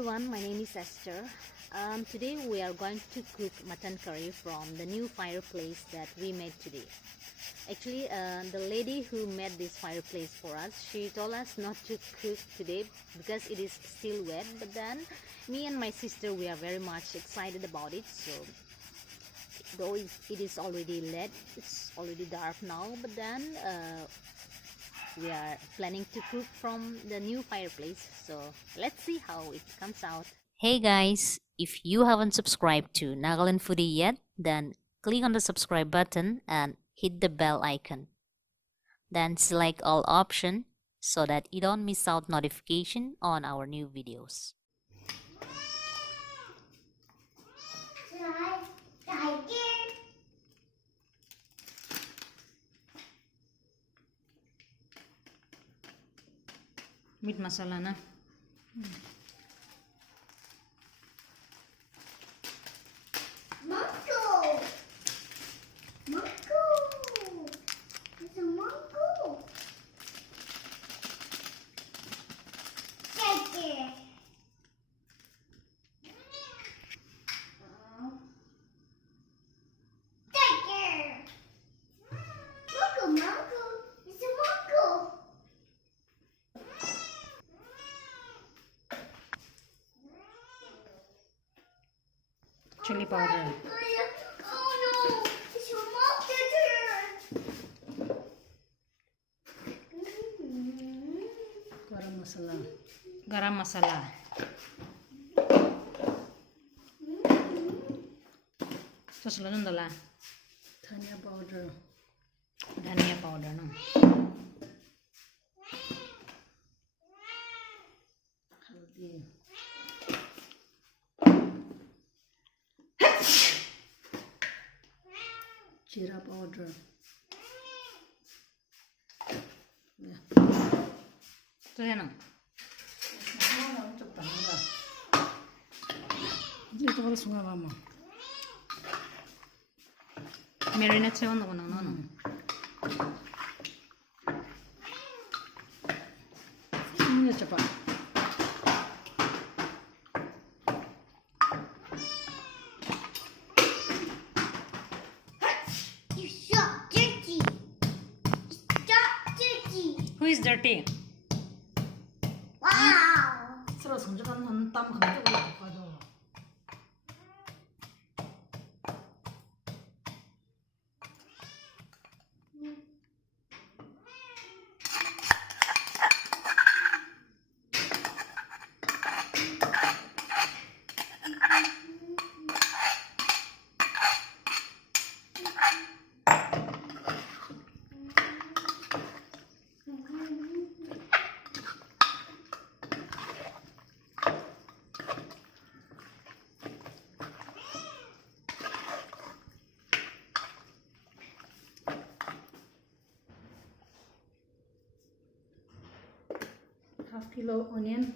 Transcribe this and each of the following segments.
everyone, my name is Esther. Today we are going to cook mutton curry from the new fireplace that we made today. Actually, the lady who made this fireplace for us, she told us not to cook today because it is still wet. But then me and my sister, we are very much excited about it. So though it is already late, it's already dark now, but then we are planning to cook from the new fireplace, so let's see how it comes out. Hey guys, if you haven't subscribed to Nagaland Foodie yet, then click on the subscribe button and hit the bell icon. Then select all option so that you don't miss out notification on our new videos. Meat masala na. Mango! Mango! It's a mango! Take it! Take it! Mango, mango! It's a mango! Chili powder. Oh no! It's your mouth Garam masala. Garam masala. Terus lalu ndola. Dhania powder. Dhania powder no. Haldi. Jeera powder. Ya. Itu ya no. Itu harus sungai mama. Marinate sih ono kono no. Ini cepat. Who is dirty? Wow! Terus menunjukkan hentam hentam kepada. Half kilo onion.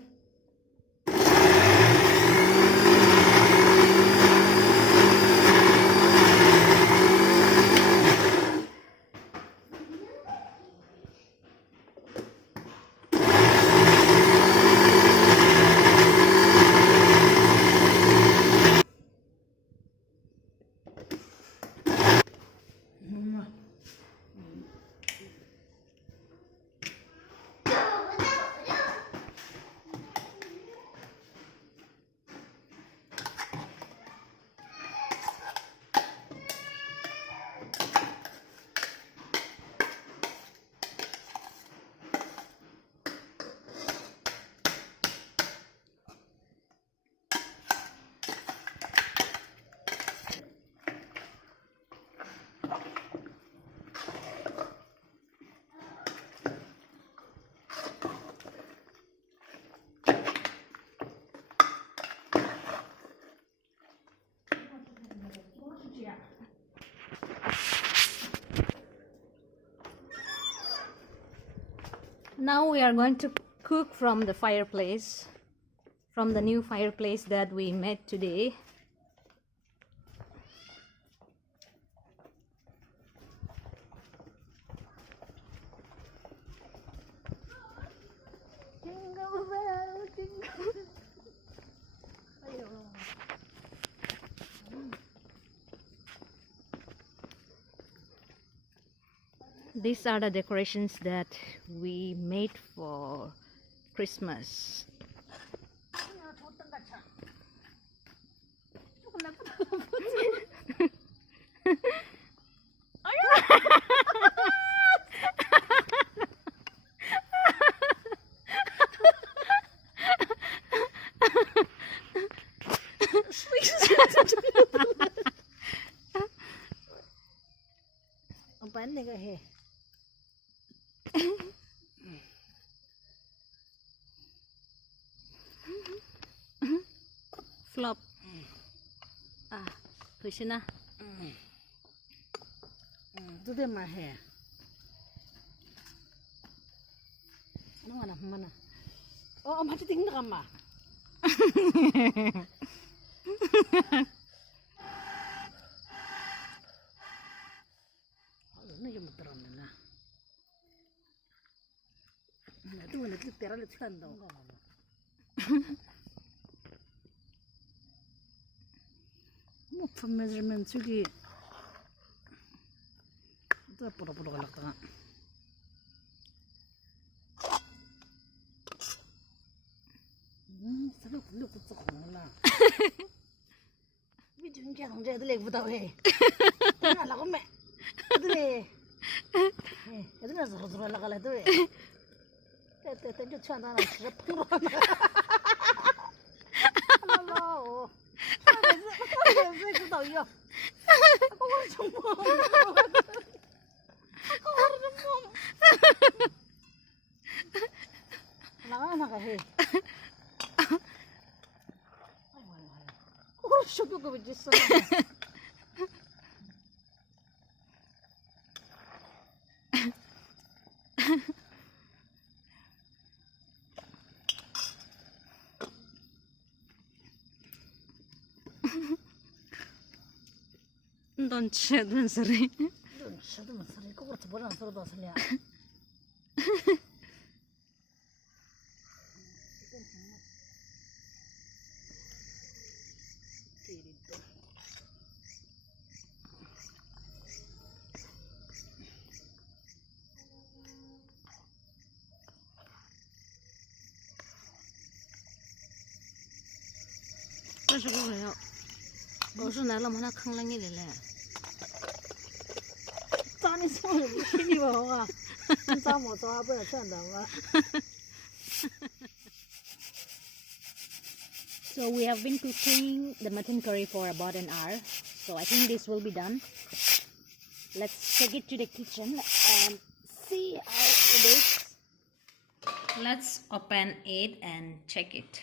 Now we are going to cook from the fireplace, from the new fireplace that we made today. Jingle bell, jingle. These are the decorations that we made for Christmas. Flop. Pushina. Do them my hair. No one of mana. Oh, I'm having to come. For measurement, you get put up like that. Look at the corner. We didn't get on the leg without hay. I like me. I don't know like I do it. They just turn on a pool. Hello. Don't shed one, sorry. Don't shut them, sorry. Go to one of those.这是个没有，我是来了嘛，那坑了你的嘞。咋你说的不是你吧？啊，你咋没抓不了看到吗？ So we have been cooking the mutton curry for about an hour. So I think this will be done. Let's take it to the kitchen and see how it is. Let's open it and check it.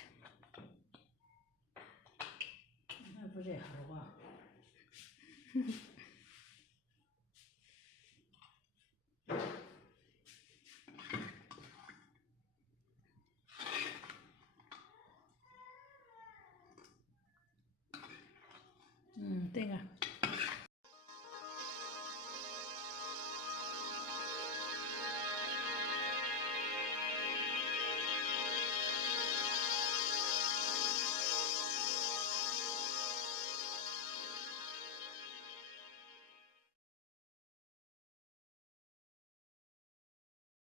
Tenga.